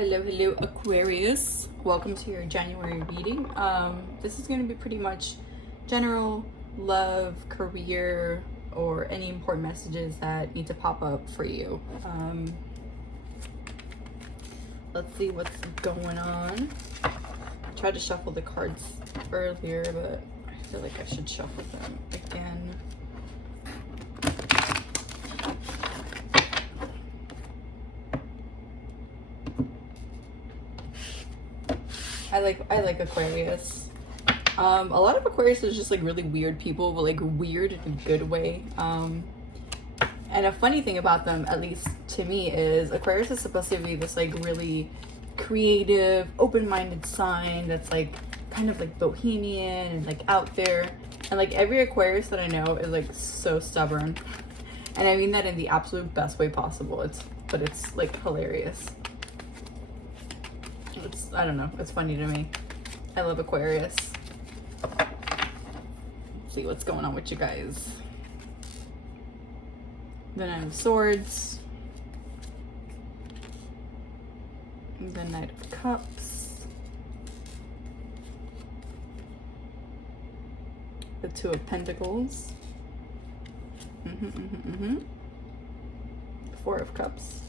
Hello, Aquarius. Welcome to your January reading. This is going to be pretty much general love, career, or any important messages that need to pop up for you. Let's see what's going on. I tried to shuffle the cards earlier, but I feel like I should shuffle them again. I like Aquarius. A lot of Aquarius is just like really weird people, but like weird in a good way. And a funny thing about them, at least to me, is Aquarius is supposed to be this like really creative, open-minded sign that's like kind of like bohemian and like out there. And like every Aquarius that I know is like so stubborn. And I mean that in the absolute best way possible. But it's like hilarious. I don't know, it's funny to me. I love Aquarius. Let's see what's going on with you guys. The Nine of Swords. The Knight of Cups. The Two of Pentacles. Four of Cups.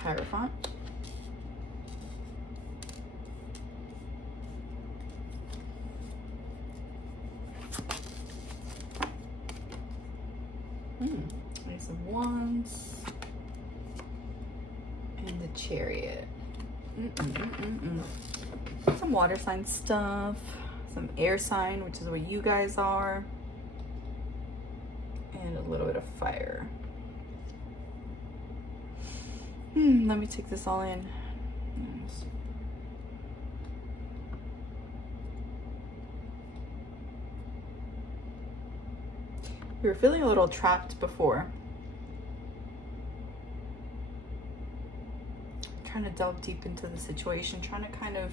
Hierophant. Ace of Wands. And the Chariot. Some water sign stuff. Some air sign, which is what you guys are. And a little bit of fire. Let me take this all in. You were feeling a little trapped before. Trying to delve deep into the situation, trying to kind of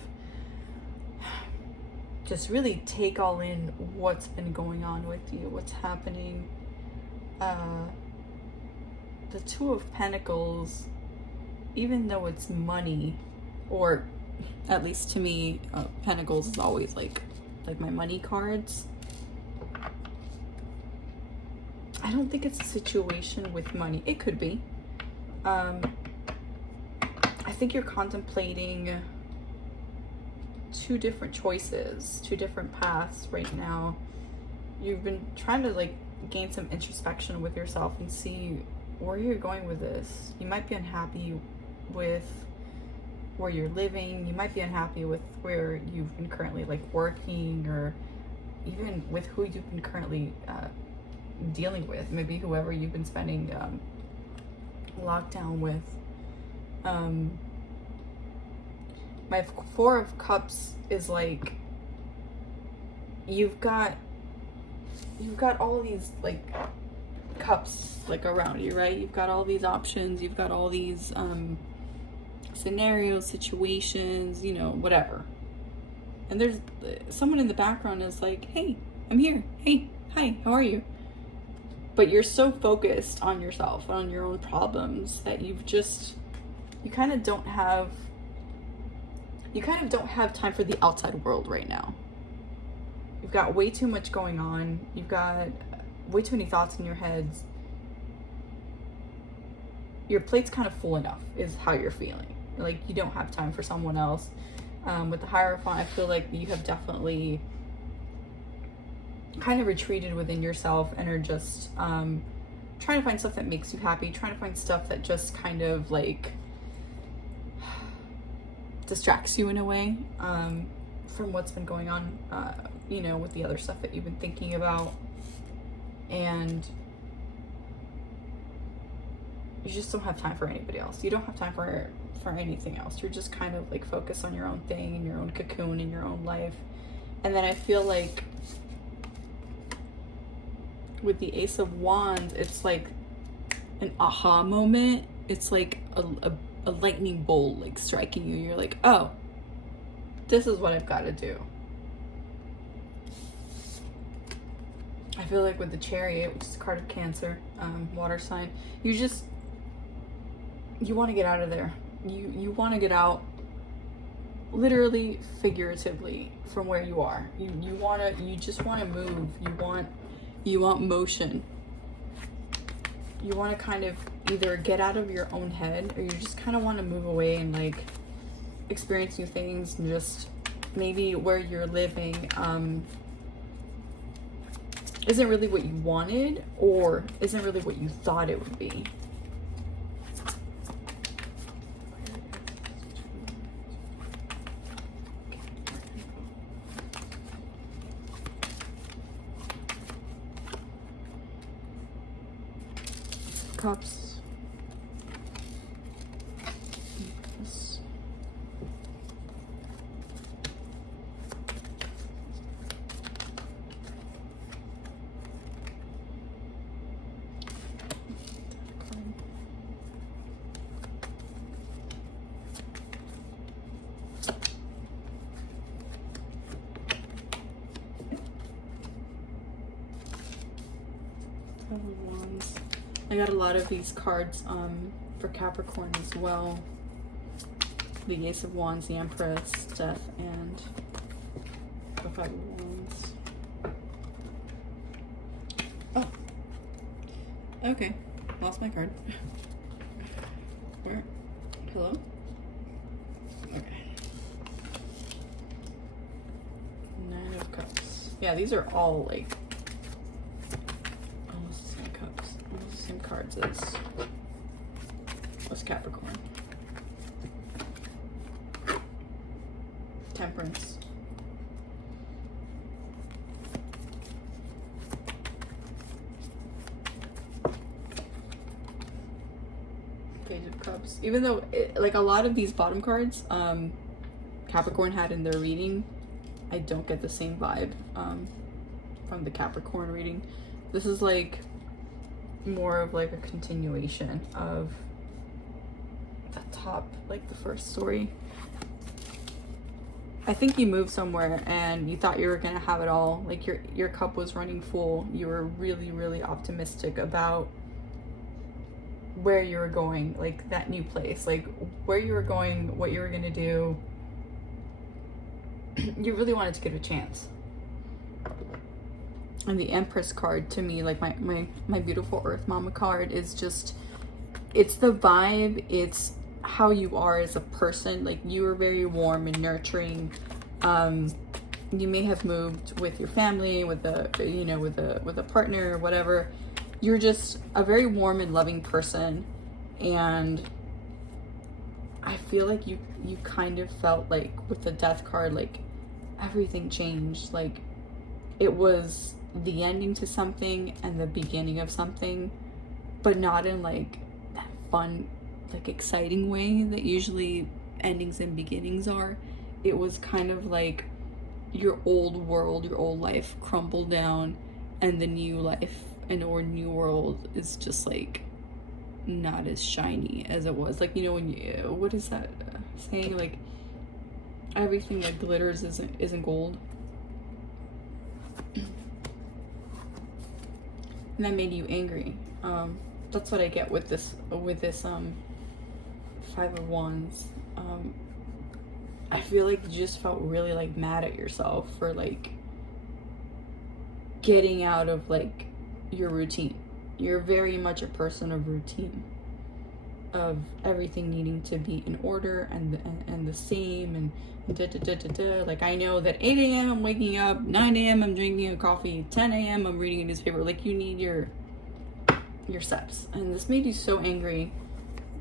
just really take all in what's been going on with you, what's happening. The Two of Pentacles, even though it's money, or at least to me, Pentacles is always like my money cards. I don't think it's a situation with money. It could be. I think you're contemplating two different choices, two different paths right now. You've been trying to like gain some introspection with yourself and see where you're going with this. You might be unhappy with where you're living. You might be unhappy with where you've been currently like working, or even with who you've been currently dealing with. Maybe whoever you've been spending lockdown with. My Four of Cups is like you've got all these like cups like around you, right? You've got all these options, you've got all these scenarios, situations, you know, whatever. And there's someone in the background is like, hey, I'm here. Hey, hi, how are you? But you're so focused on yourself, on your own problems, that you kind of don't have time for the outside world right now. You've got way too much going on. You've got way too many thoughts in your heads. Your plate's kind of full enough is how you're feeling. Like you don't have time for someone else. With the Hierophant, I feel like you have definitely kind of retreated within yourself and are just trying to find stuff that makes you happy, trying to find stuff that just kind of like distracts you in a way from what's been going on, you know, with the other stuff that you've been thinking about. And you just don't have time for anybody else. You don't have time for anything else. You're just kind of like focused on your own thing, in your own cocoon, in your own life. And then I feel like with the Ace of Wands, it's like an aha moment. It's like a lightning bolt like striking you. You're like, oh, this is what I've got to do. I feel like with the Chariot, which is a card of Cancer, water sign, you just you want to get out of there. You want to get out, literally, figuratively, from where you are. You just want to move. You want motion. You want to kind of either get out of your own head, or you just kind of want to move away and like experience new things, and just maybe where you're living isn't really what you wanted, or isn't really what you thought it would be. Cups. This. Wands. I got a lot of these cards for Capricorn as well. The Ace of Wands, the Empress, Death, and the Five of Wands. Oh. Okay. Lost my card. Where? Hello? Okay. Nine of Cups. Yeah, these are all like same cards as Capricorn. Temperance. Page of Cups. Even though like a lot of these bottom cards Capricorn had in their reading, I don't get the same vibe from the Capricorn reading. This is like more of like a continuation of the top, like the first story. I think you moved somewhere and you thought you were gonna have it all. Like your cup was running full. You were really, really optimistic about where you were going, like that new place, like where you were going, what you were gonna do. You really wanted to give it a chance. And the Empress card, to me, like my beautiful Earth Mama card, is just, it's the vibe, it's how you are as a person. Like you are very warm and nurturing. You may have moved with your family, with a with a partner or whatever. You're just a very warm and loving person, and I feel like you kind of felt like with the Death card, like everything changed. Like it was the ending to something and the beginning of something, but not in like that fun, like exciting way that usually endings and beginnings are. It was kind of like your old world, your old life crumbled down, and the new life or new world is just like not as shiny as it was. Like, you know, when you, what is that saying? Like everything that glitters isn't gold. And that made you angry. That's what I get with this Five of Wands. I feel like you just felt really like mad at yourself for like getting out of like your routine. You're very much a person of routine, of everything needing to be in order and the same, and like I know that 8 a.m. I'm waking up, 9 a.m. I'm drinking a coffee, 10 a.m. I'm reading a newspaper. Like you need your steps, and this made you so angry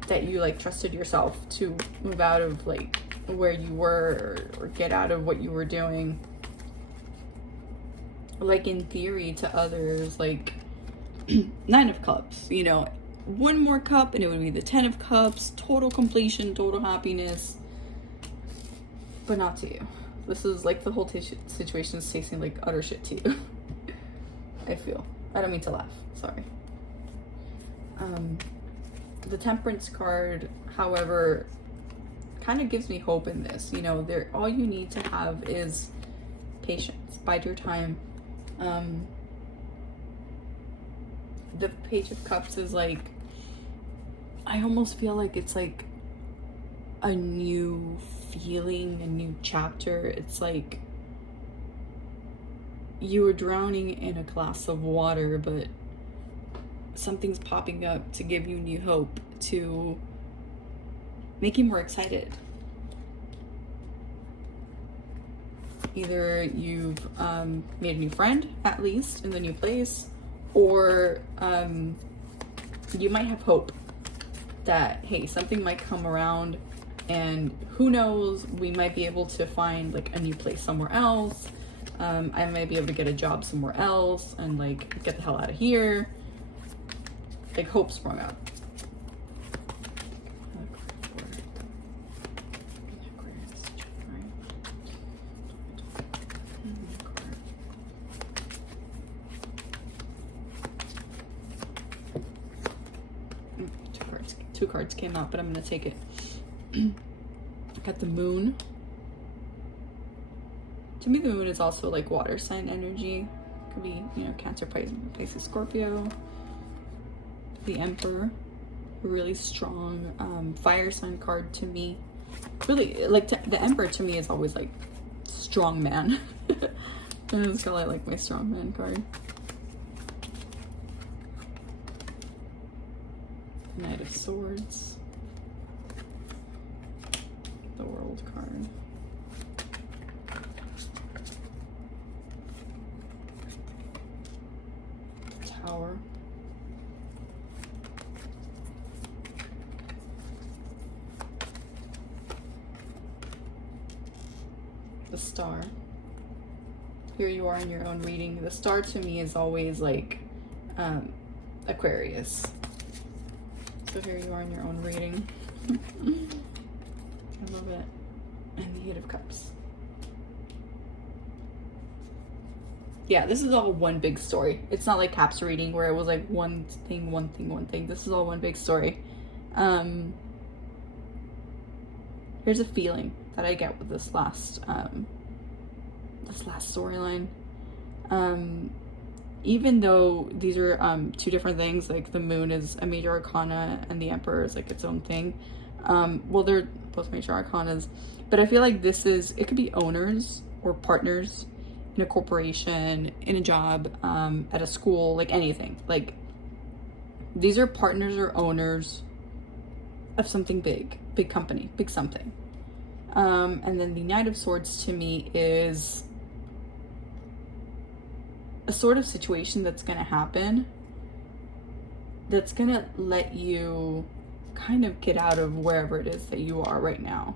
that you like trusted yourself to move out of like where you were, or get out of what you were doing. Like in theory to others, like Nine of Cups, you know, one more cup and it would be the 10 of Cups, total completion, total happiness. But not to you. This is like the whole situation is tasting like utter shit to you. I feel. I don't mean to laugh. Sorry. The Temperance card, however, kind of gives me hope in this. You know, all you need to have is patience. Bide your time. The Page of Cups is like I almost feel like it's like a new feeling, a new chapter. It's like you were drowning in a glass of water, but something's popping up to give you new hope, to make you more excited. Either you've made a new friend, at least, in the new place, or you might have hope that, hey, something might come around, and who knows, we might be able to find like a new place somewhere else. I might be able to get a job somewhere else and like get the hell out of here. Like hope sprung up. Two cards came out, but I'm gonna take it. Got the moon. To me, the moon is also like water sign energy. Could be, you know, Cancer, Pisces, Scorpio. The Emperor, a really strong fire sign card to me. Really, like the Emperor to me is always like strong man. And it's got like my strong man card. Knight of Swords. The World card. Tower. The Star. Here you are in your own reading. The Star to me is always like Aquarius. So here you are in your own reading. I love it. And the Eight of Cups. Yeah, this is all one big story. It's not like Caps reading where it was like one thing, one thing, one thing. This is all one big story. Here's a feeling that I get with this last storyline. Even though these are two different things, like the moon is a major arcana and the Emperor is like its own thing. Well, they're both major arcanas, but I feel like it could be owners or partners in a corporation, in a job, at a school, like anything. Like these are partners or owners of something big company, big something. And then the Knight of Swords to me is a sort of situation that's going to happen, that's going to let you kind of get out of wherever it is that you are right now.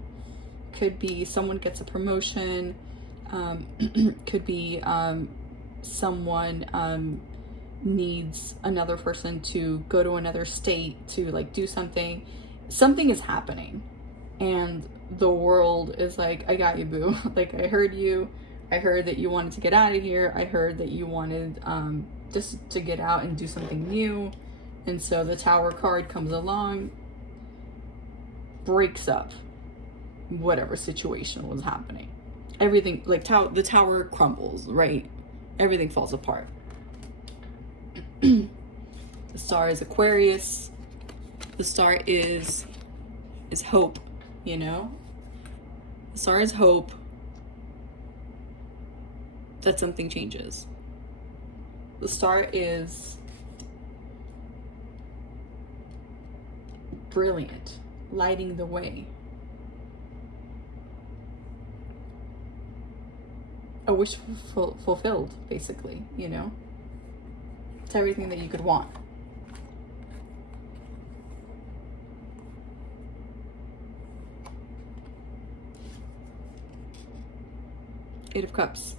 Could be someone gets a promotion, could be someone needs another person to go to another state to like do something. Something is happening and the world is like, I got you, boo. Like, I heard you. I heard that you wanted to get out of here. I heard that you wanted just to get out and do something new. And so the Tower card comes along, breaks up whatever situation was happening. Everything, like the tower crumbles, right? Everything falls apart. The Star is Aquarius. The Star is hope, you know? The Star is hope that something changes. The Star is brilliant, lighting the way. A wish fulfilled, basically, you know? It's everything that you could want. Eight of Cups.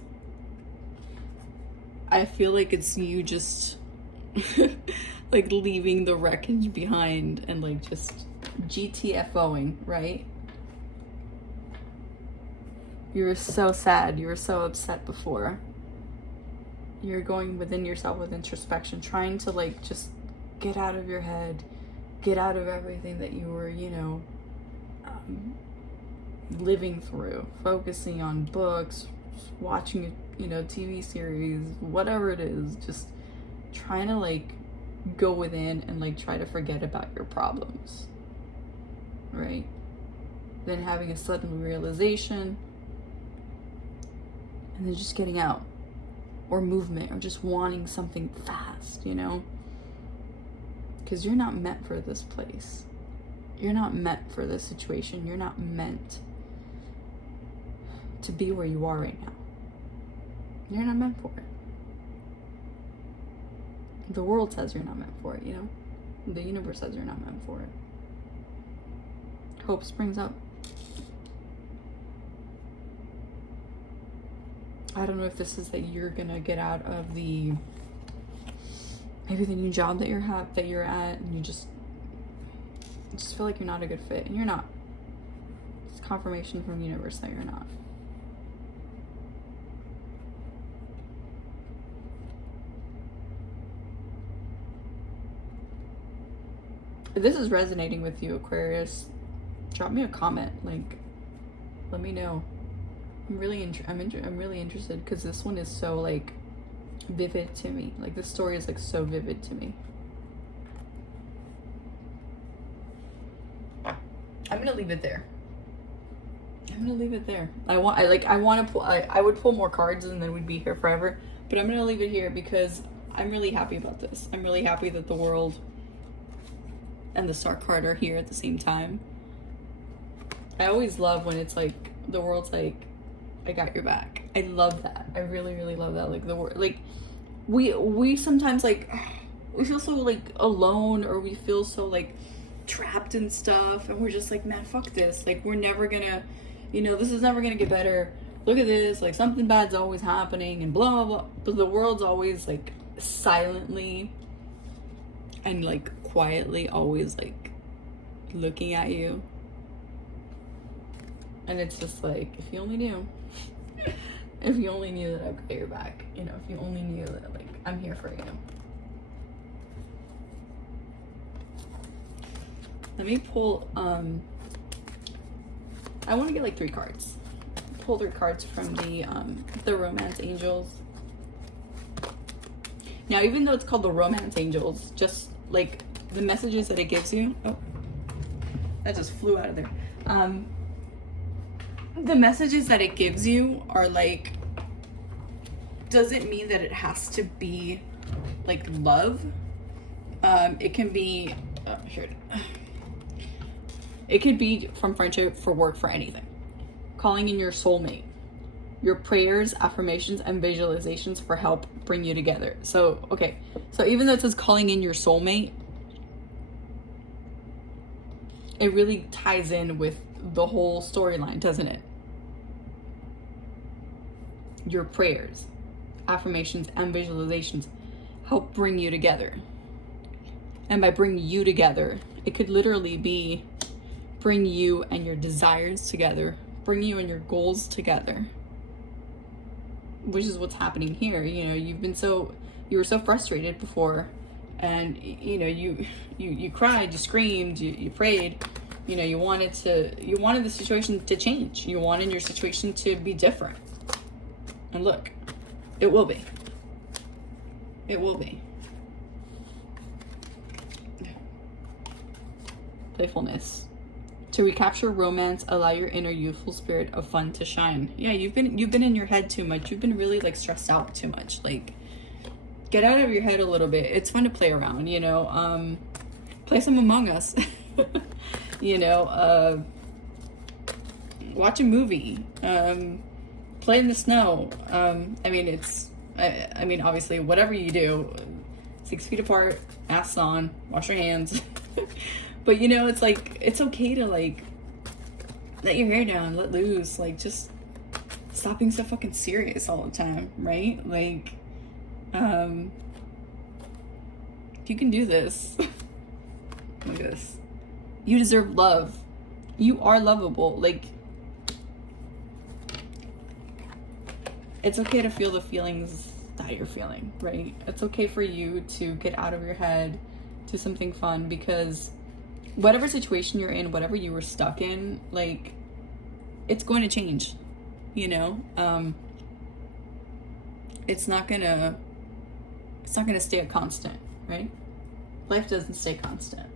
I feel like it's you just like leaving the wreckage behind and like just GTFOing, right? You were so sad, you were so upset before. You're going within yourself with introspection, trying to like just get out of your head, get out of everything that you were, you know, living through, focusing on books, watching, you know, TV series, whatever it is, just trying to like go within and like try to forget about your problems, right? Then having a sudden realization, and then just getting out, or movement, or just wanting something fast, you know? Because you're not meant for this place. You're not meant for this situation. You're not meant to be where you are right now. You're not meant for it. The world says you're not meant for it, you know? The universe says you're not meant for it. Hope springs up. I don't know if this is that you're gonna get out of maybe the new job that you're at, and you just feel like you're not a good fit, and you're not. It's confirmation from the universe that you're not. If this is resonating with you, Aquarius, drop me a comment. Like, let me know. I'm really interested, because this one is so like vivid to me. Like, this story is like so vivid to me. I'm gonna leave it there. I would pull more cards and then we'd be here forever, but I'm gonna leave it here because I'm really happy about this. I'm really happy that the world and the Star card are here at the same time. I always love when it's like the world's like, I got your back. I love that. I really, really love that. Like, the word, like, we sometimes like, we feel so like alone, or we feel so like trapped in stuff, and we're just like, man, fuck this. Like, we're never gonna, you know, this is never gonna get better. Look at this, like, something bad's always happening, and blah, blah, blah. But the world's always like silently and like quietly always like looking at you. And it's just like, if you only knew. If you only knew that I've got your back. You know, if you only knew that, like, I'm here for you. Let me pull, I want to get like 3 cards. Pull 3 cards from the Romance Angels. Now, even though it's called the Romance Angels, just like the messages that it gives you. Oh, that just flew out of there. The messages that it gives you are like, doesn't mean that it has to be like love. It can be, it could be from friendship, for work, for anything. Calling in your soulmate. Your prayers, affirmations, and visualizations for help bring you together. So, okay. So even though it says calling in your soulmate, it really ties in with the whole storyline, doesn't it? Your prayers, affirmations, and visualizations help bring you together. And by bring you together, it could literally be bring you and your desires together, bring you and your goals together, which is what's happening here. You know, you were so frustrated before, and you know, you cried, you screamed, you prayed. You know, you wanted the situation to change. You wanted your situation to be different. And look, it will be. It will be. Playfulness. To recapture romance, allow your inner youthful spirit of fun to shine. Yeah, you've been in your head too much. You've been really like stressed out too much. Like, get out of your head a little bit. It's fun to play around, you know. Play some Among Us. You know, watch a movie, play in the snow. I mean, obviously, whatever you do, 6 feet apart, masks on, wash your hands. But, you know, it's like, it's okay to, like, let your hair down, let loose, like, just stop being so fucking serious all the time, right? Like, you can do this. Look at this. You deserve love. You are lovable. Like, it's okay to feel the feelings that you're feeling, right? It's okay for you to get out of your head, do something fun, because whatever situation you're in, whatever you were stuck in, like, it's going to change, you know? It's not gonna stay a constant, right? Life doesn't stay constant.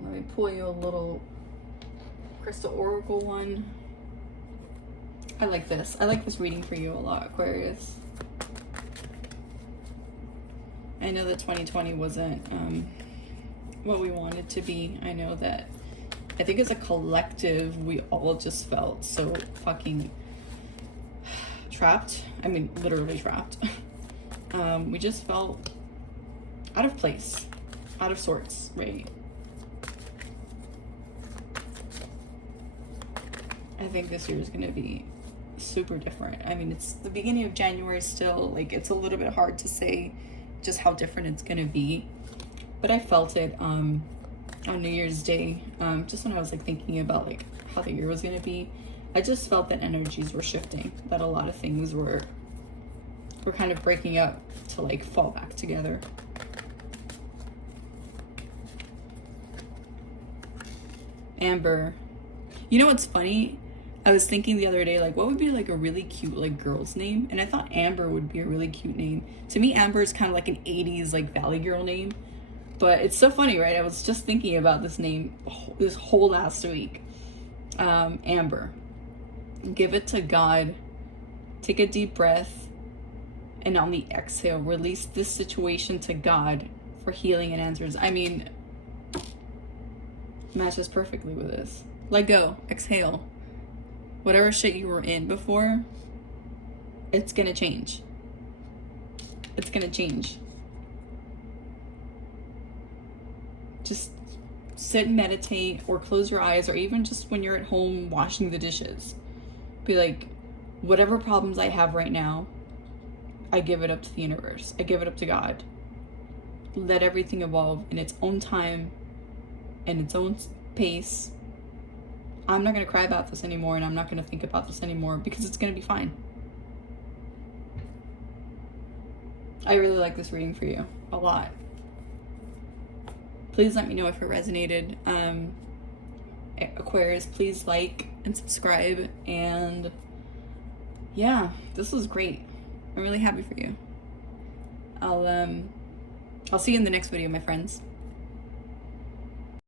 Let me pull you a little crystal oracle one. I like this. I like this reading for you a lot, Aquarius. I know that 2020 wasn't what we wanted to be. I know that, I think as a collective, we all just felt so fucking trapped. I mean, literally trapped. We just felt out of place, out of sorts, right? I think this year is going to be super different. I mean, it's the beginning of January still. Like, it's a little bit hard to say just how different it's going to be. But I felt it on New Year's Day, just when I was like thinking about like how the year was going to be. I just felt that energies were shifting, that a lot of things were kind of breaking up to like fall back together. Amber. You know what's funny? I was thinking the other day, like, what would be like a really cute like girl's name? And I thought Amber would be a really cute name. To me, Amber is kind of like an 80s like Valley Girl name. But it's so funny, right? I was just thinking about this name this whole last week. Amber. Give it to God. Take a deep breath. And on the exhale, release this situation to God for healing and answers. I mean, matches perfectly with this. Let go. Exhale. Whatever shit you were in before, it's gonna change. It's gonna change. Just sit and meditate, or close your eyes, or even just when you're at home washing the dishes. Be like, whatever problems I have right now, I give it up to the universe. I give it up to God. Let everything evolve in its own time, in its own pace. I'm not going to cry about this anymore, and I'm not going to think about this anymore, because it's going to be fine. I really like this reading for you a lot. Please let me know if it resonated. Aquarius, please like and subscribe. And yeah, this was great. I'm really happy for you. I'll see you in the next video, my friends.